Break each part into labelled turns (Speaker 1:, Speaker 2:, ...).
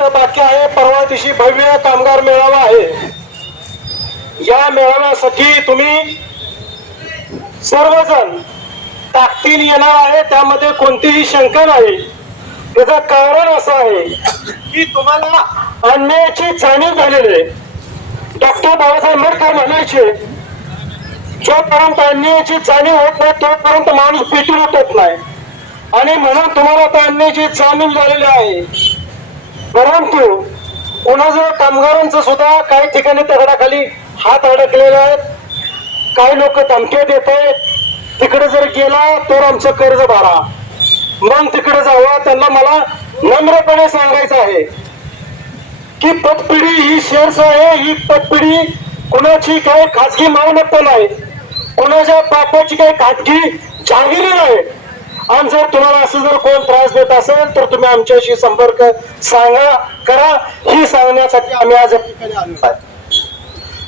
Speaker 1: बाकी आहे परवा दिवशी भव्य कामगार मेळावा आहे. या मेळाव्यासाठी तुम्ही सर्वजण ताकदीने येणार आहे त्यामध्ये कोणतीही शंका नाही. त्याचं कारण असं आहे की तुम्हाला अन्यायाची जाणीव झालेली आहे. डॉक्टर बाबासाहेब आंबेडकर म्हणायचे जोपर्यंत अन्यायाची जाणीव होत नाही तोपर्यंत माणूस पेटून उठत नाही. आणि म्हणून तुम्हाला त्या अन्यायाची जाणीव झालेली आहे. परंतु कोणाजवळ कामगारांचं सुद्धा काही ठिकाणी तगडाखाली हात अडकलेले आहेत. काही लोक धमके देत आहेत. तिकडे जर गेला तर आमचं कर्ज भरा. मग तिकडे जावा त्यांना मला नम्रपणे सांगायचं आहे की पतपिढी ही शेअर्स आहे ही पतपिढी कुणाची काही खाजगी मालमत्ता नाही. कुणाच्या बापाची काही खाजगी जागिरी नाही. आणि जर तुम्हाला असं जर कोण त्रास देत असेल तर तुम्ही आमच्याशी संपर्क सांगा करा. ही सांगण्यासाठी आम्ही आज या ठिकाणी आलो आहे.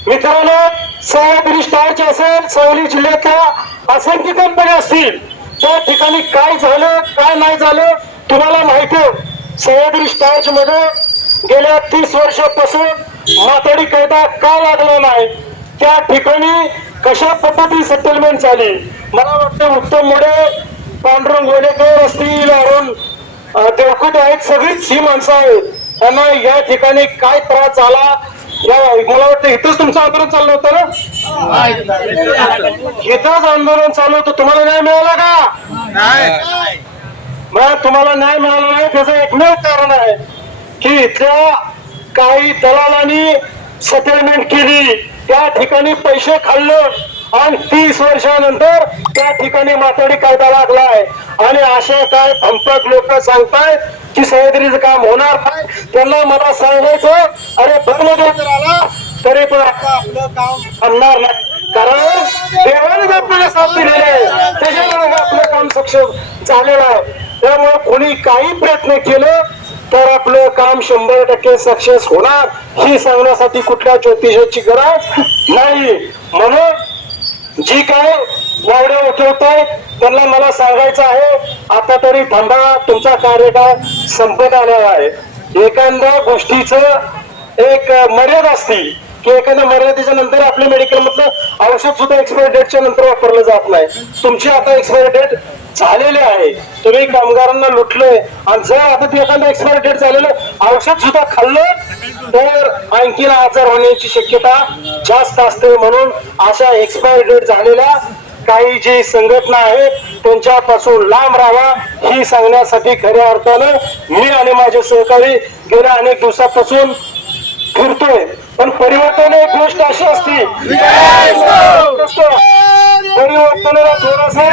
Speaker 1: मित्रांनो सह्याद्री स्टारचे असेल सांगली जिल्ह्यातल्या असंख्य कंपन्या असतील त्या ठिकाणी काय झालं काय नाही झालं तुम्हाला माहिती आहे. सह्याद्री स्टार्च मध्ये गेल्या तीस वर्षापासून माथाडी कायदा का लागला नाही? त्या ठिकाणी कशा पद्धती सेटलमेंट झाली? मला वाटतं उत्तम मोडे पांडुरंग गोलेकर असतील अरुण. देवकुटे आहेत सगळीच ही माणसं आहेत. त्यांना या ठिकाणी काय त्रास झाला? या मला वाटतं इथंच तुमचं आंदोलन चाललं होतं ना? इथंच आंदोलन चालू होतं. तुम्हाला न्याय मिळाला का? मग तुम्हाला न्याय मिळाला नाही त्याचं एकमेव कारण आहे की इथल्या काही दलालांनी सेटलमेंट केली. त्या ठिकाणी पैसे खाल्लं. आणि तीस वर्षानंतर त्या ठिकाणी माथाडी कायदा लागलाय. आणि अशा काय भंपक लोक सांगतायत की सह्याद्रीचं काम होणार नाही. त्यांना मला सांगायचं अरे बंद जर आला तरी पण आता आपलं काम थांबणार नाही. कारण देवाने आपल्याला साथ दिलेली आहे. त्याच्यामुळे आपलं काम सक्षम झालेलं आहे. त्यामुळे कोणी काही प्रयत्न केलं तर आपलं काम शंभर टक्के सक्सेस होणार. ही सांगण्यासाठी कुठल्या ज्योतिषाची गरज नाही. म्हणून जी काय वावडे उठवताय त्यांना मला सांगायचं आहे आता तरी थांबा तुमचा कार्यकाळ संपत आलेला आहे. एखाद्या गोष्टीचं एक मर्यादा असती. की एखाद्या मर्यादेच्या नंतर आपल्या मेडिकल मधलं औषध सुद्धा एक्सपायरी डेटच्या नंतर वापरलं जात नाही. तुमची आता एक्सपायरी डेट झालेली आहे. तुम्ही कामगारांना लुटलंय. आणि जर आता ते एखादं एक्सपायरी डेट झालेलं औषध सुद्धा खाल्लं तर आणखीन आजार होण्याची शक्यता जास्त असते. म्हणून अशा एक्सपायरी डेट झालेल्या काही जी संघटना आहेत त्यांच्यापासून लांब राहावा ही सांगण्यासाठी खऱ्या अर्थानं मी आणि माझे सहकारी गेल्या अनेक दिवसापासून फिरतोय. पण परिवर्तन एक गोष्ट अशी असते. परिवर्तनाला थोडासा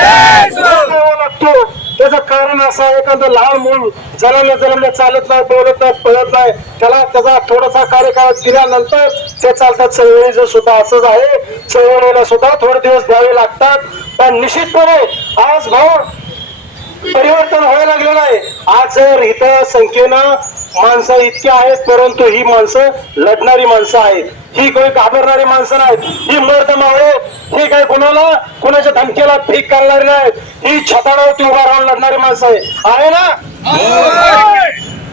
Speaker 1: द्यावा लागतो. त्याचं कारण असं आहे एखादं लहान मूल जन्मल्या जन्मल्या चालत नाही बोलत नाही पळत नाही. त्याला त्याचा थोडासा कार्यकाळ दिल्यानंतर ते चालतात चळवळीचं सुद्धा असंच आहे चळवळीला सुद्धा थोडे दिवस द्यावे लागतात. पण निश्चितपणे आज भाऊ परिवर्तन व्हायला लागलेलं आहे. आज जर इथं संख्येनं माणसं इतकी आहेत परंतु ही माणसं लढणारी माणसं आहेत. ही कोणी घाबरणारी माणसं नाहीत. ही मर्द मावळे हे काही कोणाला कोणाच्या धमकीला फेक करणारी नाहीत. ही छताडावरती उभा राहून लढणारी माणसं आहे आहे ना?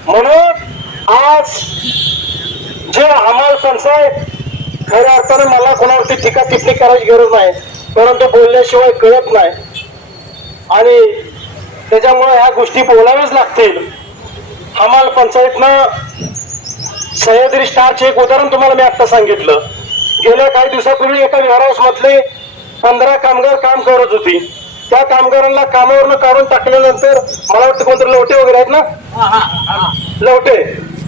Speaker 1: म्हणून आज जे हमाल पंचायत खऱ्या अर्थाने मला कोणावरती टीका टिप्पणी करायची गरज नाही. परंतु बोलल्याशिवाय कळत नाही. आणि त्याच्यामुळे ह्या गोष्टी बोलाव्याच लागतील. हमाल पंचायतनं सह्याद्री स्टारचे एक उदाहरण तुम्हाला मी आता सांगितलं. गेल्या काही दिवसापूर्वी एका वेअरहाऊस मधले पंधरा कामगार काम करत होती. त्या कामगारांना कामावरनं काढून टाकल्यानंतर मला वाटतं कोणतरी लवटे वगैरे आहेत ना? लवटे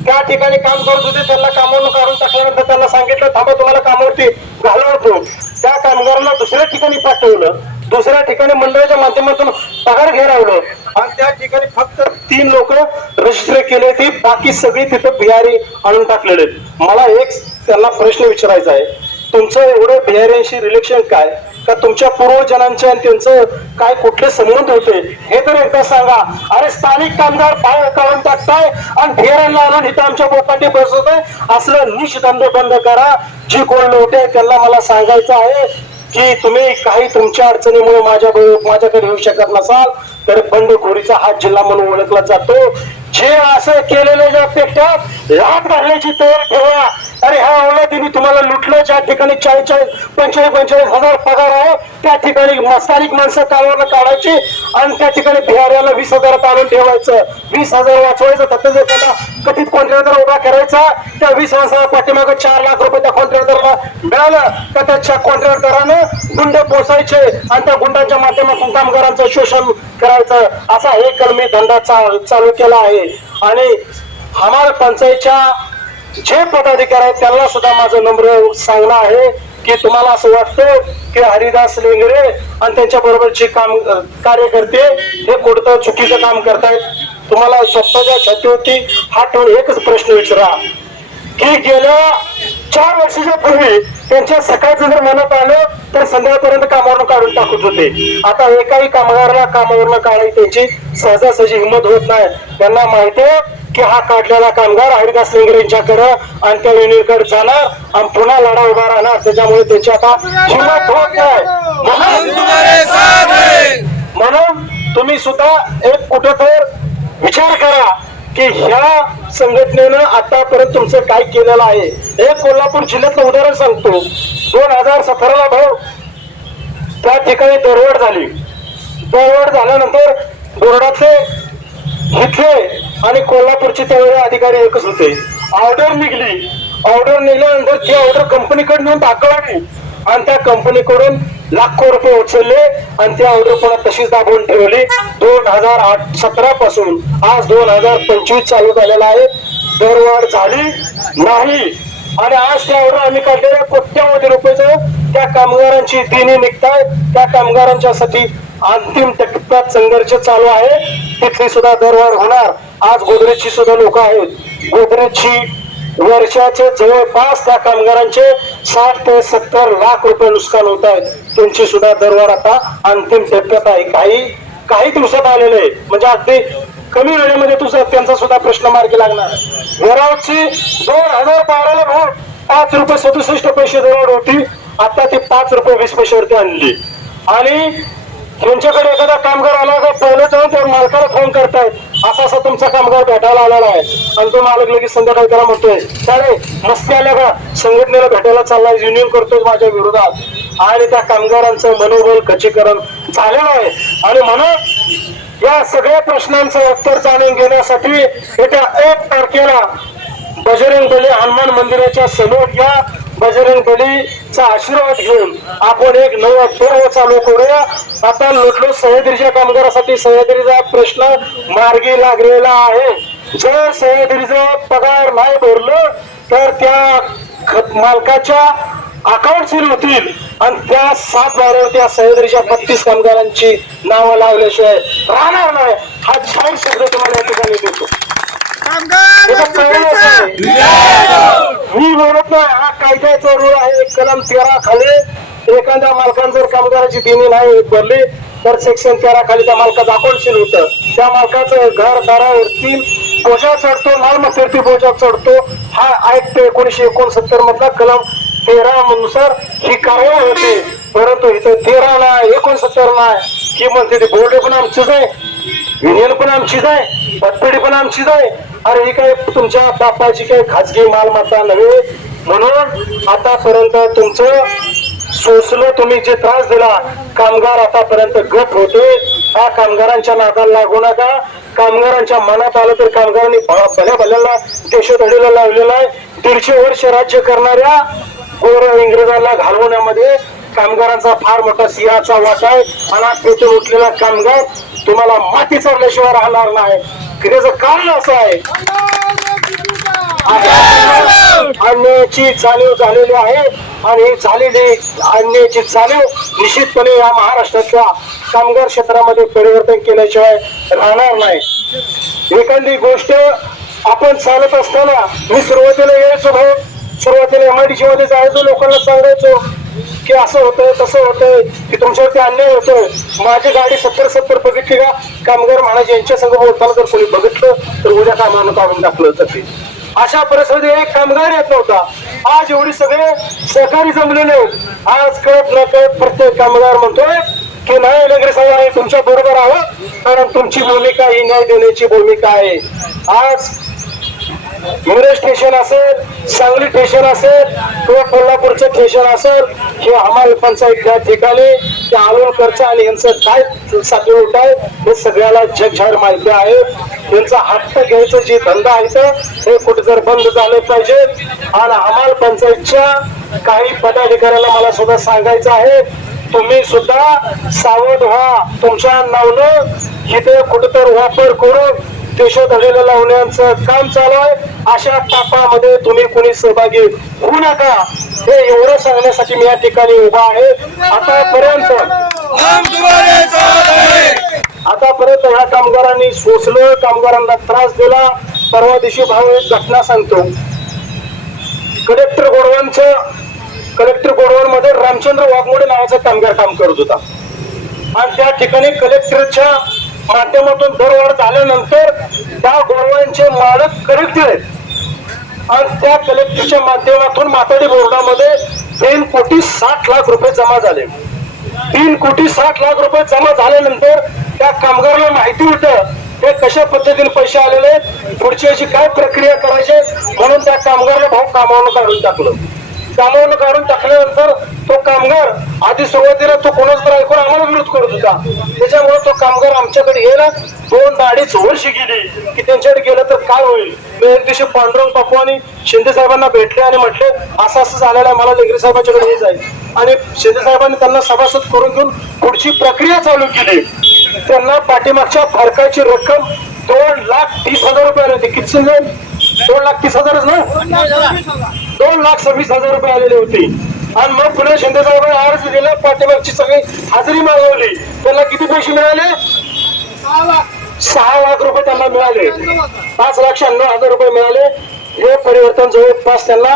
Speaker 1: त्या ठिकाणी काम करत होते त्यांना कामावरून काढून टाकल्यानंतर त्यांना सांगितलं थांबा तुम्हाला कामावरती घालवतो. त्या कामगारांना दुसऱ्या ठिकाणी पाठवलं. दुसऱ्या ठिकाणी मंडळाच्या माध्यमातून पगार घेरावलं आणि त्या ठिकाणी फक्त तीन लोक रजिस्टर केले ती बाकी सगळी तिथं बिहारी आणून टाकलेले मला एक त्यांना प्रश्न विचारायचा आहे. तुमचं एवढं बिहाऱ्यांशी रिलेशन काय? का तुमच्या पूर्वजनांचे आणि त्यांचं काय कुठले संबंध होते? हे तर एकदा सांगा. अरे स्थानिक कामगार बाहेर काढून टाकताय आणि बिहाऱ्यांना आणून इथं आमच्या बोटाटी बसवत आहे असलं निश धंदे बंद करा. जी कोण लोटे त्यांना मला सांगायचं आहे. की तुम्ही काही तुमच्या अडचणीमुळे माझ्या माझ्याकडे येऊ शकत नसाल तर बंडखोरीचा हा जिल्हा म्हणून ओळखला जातो. जे असं केलेलं ज्या पेक्षा लाट घालण्याची तयारी ठेवा. अरे ह्या औलादीने तुम्हाला लुटलं ज्या ठिकाणी चाळीस चाळीस पंचेचाळीस पंचेचाळीस हजार पगार आहे त्या ठिकाणी मस्तानिक माणसं कालवरनं काढायची आणि त्या ठिकाणी बिहाऱ्याला वीस हजारात आणून ठेवायचं. वीस हजार वाचवायचं फक्त जर त्याला कथित कॉन्ट्रॅक्टर उभा करायचा त्या वीस हजार पाठीमागं चार लाख रुपये त्या कॉन्ट्रॅक्टरला मिळालं. तर त्याच्या कॉन्ट्रॅक्टरानं गुंड पोसायचे आणि त्या गुंडांच्या माध्यमातून कामगारांचं शोषण करायचं. असा हे कलमी धंदा चालू केला आहे. आणि हमार पंचायतच्या जे पदाधिकारी आहेत त्यांना सुद्धा माझं नम्र सांगणं आहे की तुम्हाला असं वाटतं की हरिदास लेंगरे आणि त्यांच्या बरोबरचे काम कार्यकर्ते हे कुठतं चुकीचं काम करतायत? तुम्हाला स्वतःच्या छातीवरती हात ठेवून एकच प्रश्न विचारा. की गेल्या चार वर्षाच्या पूर्वी त्यांच्या सकाळचं जर मनात आलं तर संध्याकाळपर्यंत कामावरून काढून टाकत होते. आता एकाही कामगाराला कामावरून काढायची त्यांची सहजासहजी हिंमत होत नाही. त्यांना माहिती आहे की हा काढलेला कामगार हरिदास लिंगरे यांच्याकडं आणि त्या युनियनकडे जाणार आणि पुन्हा लढा उभा राहणार. त्याच्यामुळे त्यांची आता हिंमत होत नाही. म्हणून तुम्ही सुद्धा एक कुठं तर विचार करा की ह्या संघटनेनं आतापर्यंत तुमचं काय केलेलं आहे. एक कोल्हापूर जिल्ह्यातलं उदाहरण सांगतो. दोन हजार सतराला भाऊ त्या ठिकाणी दरवड झाली. दरवड झाल्यानंतर बोर्डाचे इथले आणि कोल्हापूरचे त्यावेळी अधिकारी एकच होते. ऑर्डर निघली. ऑर्डर निघल्यानंतर ती ऑर्डर कंपनीकडे नेऊन दाखवली आणि त्या कंपनीकडून लाखो रुपये उचलले आणि ती ऑर्डर पुन्हा तशीच दाबून ठेवली. दोन हजार आठ सतरा पासून आज दोन हजार पंचवीस चालू झालेला आहे. दरवाढ झाली नाही. आणि आज त्या ऑर्डर आम्ही काढलेल्या कोट्यावधी रुपयाचं त्या कामगारांची दिनी निघताय. त्या कामगारांच्यासाठी अंतिम टप्प्यात संघर्ष चालू आहे. तिथली सुद्धा दरवाढ होणार. आज गोदरेजची सुद्धा लोक आहेत. गोदरेजची वर्षाचे जवळपास त्या कामगारांचे साठ ते सत्तर लाख रुपये नुकसान होत आहेत त्यांची सुद्धा दरवाढ आता अंतिम टप्प्यात आहे. काही काही दिवसात आलेले आहे. म्हणजे अगदी कमी वेळेमध्ये तुझा त्यांचा सुद्धा प्रश्न मार्गी लागणार. वरावची दोन हजार बाराला भाव पाच रुपये सदुसष्ट पैसे दरवाढ होती. आता ती पाच रुपये वीस पैशावरती आणली. आणि त्यांच्याकडे एखादा कामगार आला का पहिले जाऊन त्या मालकाला फोन करतायत असा असा तुमचा कामगार भेटायला आलेला आहे. आणि तो मालक लगेच संध्याकाळी त्याला म्हणतोय अरे मस्ती आल्या का? संघटनेला भेटायला चाललाय युनियन करतोय माझ्या विरोधात. आणि त्या कामगारांचं मनोबल खचीकरण झालेलं आहे. आणि म्हणून या सगळ्या प्रश्नांचं उत्तर जाणून घेण्यासाठी येत्या एक तारखेला बजरंग बली हनुमान मंदिराच्या समोर या बजरंग बलीचा आशीर्वाद घेऊन आपण एक नवा पर्व चालू करूया. आता लोटलो सह्याद्रीच्या कामगारासाठी सह्याद्रीचा प्रश्न मार्गी लागलेला आहे. जर सह्याद्रीचा पगार नाही भरलं तर त्या मालकाच्या अकाउंट सील होतील. आणि त्या सात बारावर त्या सह्याद्रीच्या बत्तीस कामगारांची नावं लावल्याशिवाय राहणार नाही. हा छान शब्द तुम्हाला या ठिकाणी देतो. मी म्हणत नाही. हा कायद्याचा रूळ आहे? कलम तेरा खाली. एखाद्या मालकान जर कामगाराची देणी नाही भरली तर सेक्शन तेरा खाली त्या मालकाचं अकाउंट होत. होतं त्या मालकाचं घर दारावरती बोजा चढतो मालमत्तेवरती बोजा चढतो. हा ऍक्ट एकोणीशे एकोणसत्तर मधला कलम तेरा नुसार ही कारवाई होते. परंतु इथं तेरा नाही एकोणसत्तर नाही. ही म्हणते ती बोर्ड पण आमचीच आहे युनियन पण आमचीच आहे पतपेढी पण आमचीच आहे. अरे ही काय तुमच्या बापाची काही खाजगी मालमत्ता नव्हे? म्हणून आतापर्यंत तुमचं सोसलं तुम्ही जे त्रास दिला कामगार आतापर्यंत गट होते. त्या कामगारांच्या नादाला लागू नका. कामगारांच्या मनात आलं तर कामगारांनी भल्या भल्याला देशोधडीला लावलेला आहे. दीडशे वर्ष राज्य करणाऱ्या गोर इंग्रजांना घालवण्यामध्ये कामगारांचा फार मोठा सिंहाचा वाटा आहे. आणि पेटून उठलेला कामगार तुम्हाला माती चढल्याशिवाय राहणार नाही. की त्याचं कारण असं आहे. अन्यायाची जाणीव झालेली आहे. आणि ही झालेली अन्यायाची जाणीव निश्चितपणे या महाराष्ट्रातल्या कामगार क्षेत्रामध्ये परिवर्तन केल्याशिवाय राहणार नाही. एखादी गोष्ट आपण चालत असताना मी सुरुवातीला यायचो भाऊ सुरुवातीला एमआयडीसी मध्ये जायचो लोकांना सांगायचो की असं होतं तसं होतंय की तुमच्यावरती अन्याय होतोय. माझी गाडी सत्तर सत्तर बघितली का कामगार महाराज यांच्या संघ बोलताना जर कोणी बघितलं तर उद्या कामानं काढून टाकलं जाते. अशा परिस्थितीत एक कामगार येत नव्हता. आज एवढी सगळे सहकारी जमलेले आज कळत न कळत प्रत्येक कामगार म्हणतोय की नाही नगरे साहेब तुमच्या बरोबर आहोत. कारण तुमची भूमिका ही न्याय देण्याची भूमिका आहे. आज मिरज स्टेशन असेल सांगली स्टेशन असेल किंवा कोल्हापूरचं स्टेशन असेल किंवा हमाल पंचायत त्या ठिकाणी त्या आलोलकरचं आणि यांचं काय साधू होत आहे हे सगळ्याला जगझार माहिती आहे. यांचा हट्ट घ्यायचं जे धंदा आहे ते हे कुठे जर बंद झालं पाहिजे. आणि हमाल पंचायतच्या काही पदाधिकाऱ्याला मला सुद्धा सांगायचं आहे तुम्ही सुद्धा सावध व्हा. तुमच्या नावनं इथे कुठेतर वापर करून देशोधडीला लावण्याचं काम चालू आहे. अशा पापामध्ये तुम्ही कोणी सहभागी होऊ नका. हे एवढं सांगण्यासाठी मी या ठिकाणी उभा आहे. आतापर्यंत आतापर्यंत ह्या कामगारांनी सोसलं. कामगारांना त्रास दिला. परवा दिवशी भाऊ एक घटना सांगतो. कलेक्टर गोडवांचं कलेक्टर गोडवानमध्ये रामचंद्र वाघमोडे नावाचा कामगार काम करत होता. आणि त्या ठिकाणी कलेक्टरच्या माध्यमातून दरवाढ झाल्यानंतर त्या गोरवांचे मालक कलेक्टर आहेत. आणि त्या कलेक्टरच्या माध्यमातून माथाडी बोर्डामध्ये तीन कोटी साठ लाख रुपये जमा झाले. तीन कोटी साठ लाख रुपये जमा झाल्यानंतर त्या कामगाराला माहिती होतं हे कशा पद्धतीने पैसे आलेले पुढची अशी काय प्रक्रिया करायची म्हणून त्या कामगाराला भाऊ कामावून काढून टाकलं. सामावून काढून टाकल्यानंतर तो कामगार आधी सुरुवातीला तो कोणाच तर ऐकून आम्हाला विरोध करत होता. त्याच्यामुळे तो कामगार आमच्याकडे गेला दोन अडीच वर्ष गेली की त्यांच्याकडे गेलं तर काय होईल? मी एक दिवशी पांडुरंग बापू आणि शिंदे साहेबांना भेटले आणि म्हटले असं असं झालेलं आहे मला लेगरी साहेबांच्याकडे हे जाईल. आणि शिंदे साहेबांनी त्यांना सभासद करून घेऊन पुढची प्रक्रिया चालू केली. त्यांना पाठीमागच्या फरकाची रक्कम दोन लाख तीस हजार रुपये आले किती दोन लाख तीस हजारच ना? दोन लाख सव्वीस हजार रुपये आलेले होते. आणि मग पुन्हा शिंदे साहेबांनी अर्ज दिला पाठीमागची सगळी हजेरी मागवली. त्यांना किती पैसे मिळाले? सहा लाख रुपये त्यांना मिळाले. पाच लाख शहाण्णव हजार रुपये मिळाले. हे परिवर्तन जवळपास त्यांना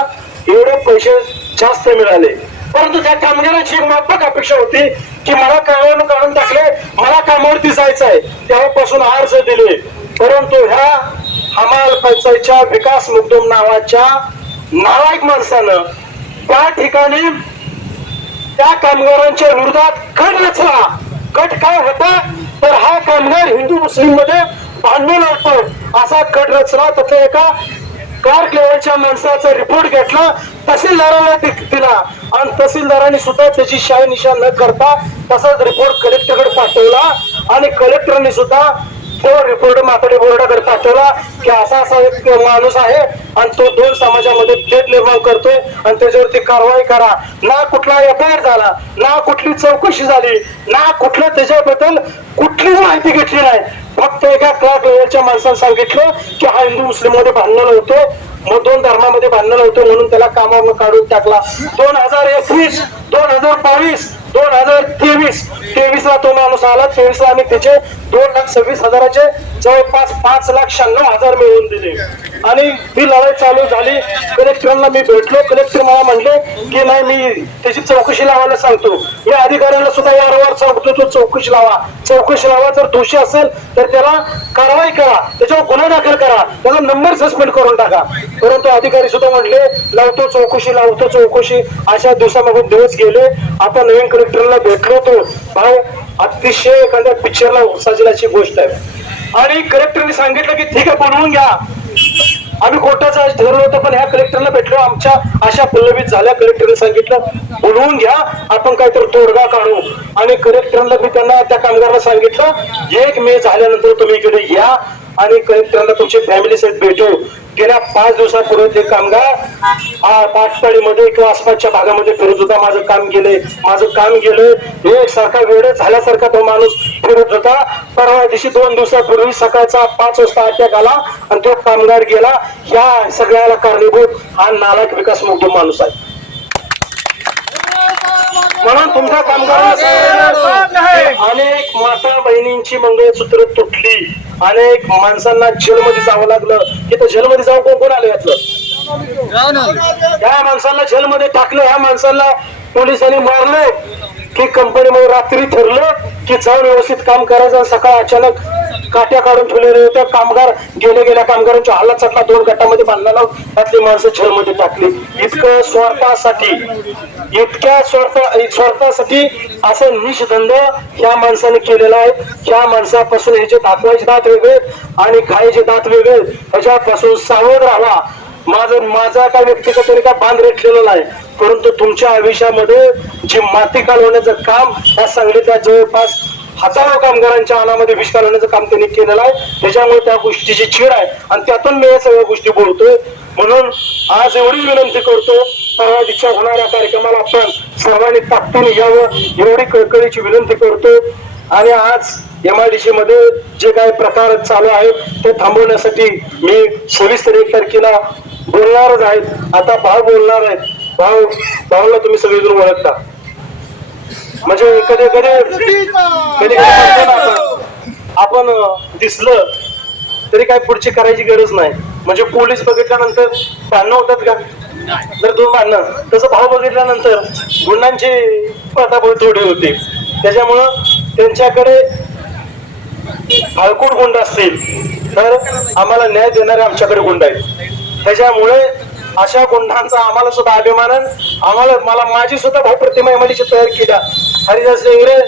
Speaker 1: एवढे पैसे जास्त मिळाले. परंतु त्या कामगारांची एक माफक अपेक्षा होती की मला कामावरून काढून टाकले मला कामावरती जायचं आहे तेव्हापासून अर्ज दिले. परंतु ह्या हमाल पंचायतच्या विकास मुद्दम नावाच्या नालायक माणसानं त्या ठिकाणी त्या कामगारांच्या विरोधात कट रचला. कट काय होता? तर हा कामगार हिंदू मुस्लिममध्ये भांडण लागतो असा कट रचला तथे एका क्लार्क लेवलच्या माणसाचा रिपोर्ट घेतला तहसीलदाराला दिला. आणि तहसीलदारांनी सुद्धा त्याची शाही निशा न करता तसाच रिपोर्ट कलेक्टरकडे पाठवला. आणि कलेक्टरने सुद्धा तो रिपोर्ट माकडे बोर्डाकडे पाठवला की असा असा एक माणूस आहे आणि तो दोन समाजामध्ये भेद निर्माण करतोय आणि त्याच्यावरती कारवाई करा. ना कुठला एफ आय आर झाला ना कुठली चौकशी झाली ना कुठलं त्याच्याबद्दल कुठलीच माहिती घेतली नाही. फक्त एका क्लार्क लेवलच्या माणसाने सांगितलं की हा हिंदू मुस्लिममध्ये भांडण होतो मग दोन धर्मामध्ये भांडण होतो म्हणून त्याला कामावर काढून टाकला. दोन हजार एकवीस दोन हजार बावीस दोन हजार तेवीस. तेवीस ला तो माणूस आला तेवीस ला आम्ही त्याचे दोन लाख सव्वीस हजाराचे जवळपास पाच लाख शहाण्णव हजार मिळवून दिले. आणि ही लढाई चालू झाली. कलेक्टरांना मी भेटलो. कलेक्टर मला म्हणले की नाही मी त्याची चौकशी लावायला सांगतो. मी अधिकाऱ्यांना सुद्धा वारंवार सांगतो तो चौकशी लावा. चौकशी लावा. जर दोषी असेल तर त्याला कारवाई करा. त्याच्यावर गुन्हा दाखल करा. त्याचा नंबर सस्पेंड करून टाका. परंतु अधिकारी सुद्धा म्हटले लावतो चौकशी लावतो चौकशी. अशा दिवसामधून दिवस गेले. आता नवीन कलेक्टरला भेटलो तो. भाऊ अतिशय एखाद्या पिक्चरला सजल्याची गोष्ट आहे. आणि कलेक्टरने सांगितलं की ठीक आहे बोलवून घ्या. आम्ही कोर्टाचं आज ठरवलं होतं पण ह्या कलेक्टरला भेटलो आमच्या अशा पल्लवीत झाल्या. कलेक्टरने सांगितलं बोलवून घ्या आपण काहीतरी तोडगा काढू. आणि कलेक्टरला मी त्यांना त्या कामगाराला सांगितलं एक मे झाल्यानंतर तुम्ही इकडे या आणि कलेक्टरला तुमची फॅमिली सहित भेटू. गेल्या पाच दिवसापूर्वी ते कामगार हा पाटपाडीमध्ये किंवा आसपासच्या भागामध्ये फिरत होता माझं काम गेले माझं काम गेलं एक सारखा वेळ झाल्यासारखा तो माणूस फिरत होता परवा दिवशी दोन दिवसापूर्वी सकाळचा पाच वाजता अटॅक आला आणि तो कामगार गेला या सगळ्याला कारणीभूत हा नालायक विकास मोठा माणूस आहे म्हणून तुमच्या कामगारांना अनेक माता बहिणींची मंगळसूत्र तुटली अनेक माणसांना जेलमध्ये जावं लागलं. तिथं जेलमध्ये जाऊन कोण कोण आलं यातलं? त्या माणसांना जेलमध्ये टाकलं. ह्या माणसाला पोलिसांनी मारलं की कंपनीमध्ये रात्री ठरलं की जाऊन व्यवस्थित काम करायचं सकाळ अचानक काट्या काढून ठेवलेल्या होत्या. कामगार गेल्या गेल्या कामगारांच्या हल्ला चटला दोन गटामध्ये बांधला लावून त्यातली माणसं झेलमध्ये टाकली. इतकं स्वार्थासाठी इतक्या स्वार्थ स्वार्थासाठी असं निषधंद ह्या माणसाने केलेला आहे. ह्या माणसापासून ह्याचे दाखवायचे दात वेगळे आणि खायचे दात वेगळे ह्याच्यापासून सावध राहा. माझं माझा काय व्यक्तिगत का बांध रेटलेला नाही. परंतु तुमच्या आयुष्यामध्ये जी माती काढवण्याचं काम या सांगलीतल्या जवळपास हजारो कामगारांच्या अनामध्ये विष घालवण्याचं काम त्यांनी केलेलं आहे. त्याच्यामुळे त्या गोष्टीची छेड आहे. आणि त्यातून मी या सगळ्या गोष्टी बोलतोय. म्हणून आज एवढी विनंती करतो परवाडीच्या होणाऱ्या कार्यक्रमाला आपण सर्वांनी ताकदीने यावं एवढी कळकळीची विनंती करतो. आणि आज एम आय डी मध्ये जे काही प्रकार चालू आहेत ते थांबवण्यासाठी मी सविस्तर एक तारखेला बोलणारच आहेत आता भाऊ बोलणार आहेत भाऊ भाऊला तुम्ही सगळेजण ओळखता. म्हणजे कधी कधी कधी कधी आपण दिसलं तरी काय पुढची करायची गरज नाही. म्हणजे पोलीस बघितल्यानंतर भांडणं होतात का? जर दोन भांडणं तसं भाव बघितल्यानंतर गुंडांची प्रताप थोडी होती. त्याच्यामुळं त्यांच्याकडे हळकूट गुंड असतील तर आम्हाला न्याय देणारे आमच्याकडे गुंड आहेत. त्याच्यामुळे अशा गुंडांचा आम्हाला सुद्धा अभिमान. आम्हाला मला माझी सुद्धा भाऊ प्रतिमा तयार केल्या हरिदास डेंगरे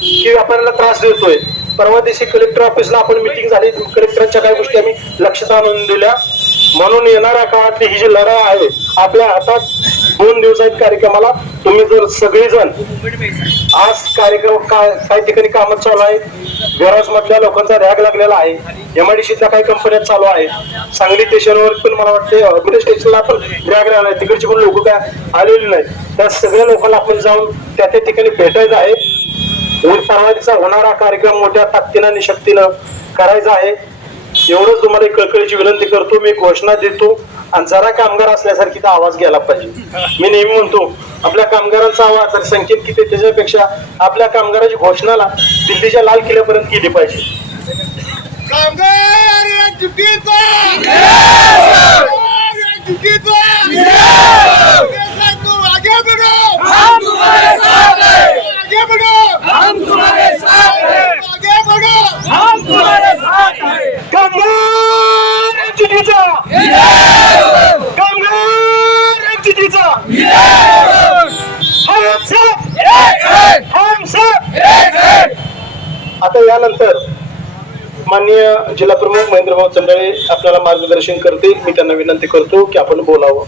Speaker 1: की व्यापाऱ्यांना त्रास देतोय. परवा दिवशी कलेक्टर ऑफिसला आपण मिटिंग झाली. कलेक्टरच्या काही गोष्टी आम्ही लक्षात आणून दिल्या. म्हणून येणाऱ्या काळातली ही जी लढाई आहे आपल्या हातात दोन दिवस आहेत कार्यक्रमाला. तुम्ही जर सगळेजण आज कार्यक्रम काय काही ठिकाणी कामात चालू आहे गरज मधल्या लोकांचा रॅग लागलेला आहे. एमआयडीसीतल्या काही कंपन्या चालू आहेत. सांगली स्टेशनवर पण मला वाटते म्हणजे अभिनय स्टेशनला पण रॅग लागला आहे. तिकडची पण लोक काय आलेली नाहीत. त्या सगळ्या लोकांना आपण जाऊन त्या त्या ठिकाणी भेटायचं आहे. परवा दिवसा होणारा कार्यक्रम मोठ्या ताकदीनं आणि शक्तीनं करायचा आहे. एवढंच तुम्हाला एक कळकळीची विनंती करतो मी घोषणा देतो आणि जरा कामगार असल्यासारखी तर आवाज गेला पाहिजे. मी नेहमी म्हणतो आपल्या कामगारांचा आवाज जर संख्येत किती त्याच्यापेक्षा आपल्या कामगाराची घोषणाला दिल्लीच्या लाल किल्ल्यापर्यंत गेली पाहिजे.
Speaker 2: कामगार या चुकीचा केसर तू आगे बढ़ो
Speaker 3: हम तुम्हारे साथ हैं
Speaker 2: आगे बढ़ो
Speaker 3: हम तुम्हारे साथ हैं
Speaker 2: आगे बढ़ो
Speaker 3: हम तुम्हारे साथ हैं
Speaker 1: कामगार एकजुटीचा कामगार एकजुटीचा हम सब
Speaker 3: एक है
Speaker 1: हम सब
Speaker 3: एक है
Speaker 1: आता यानंतर माननीय जिल्हा प्रमुख महेंद्रभाऊ चंदळे आपल्याला मार्गदर्शन करते मी त्यांना विनंती करतो की आपण बोलावं.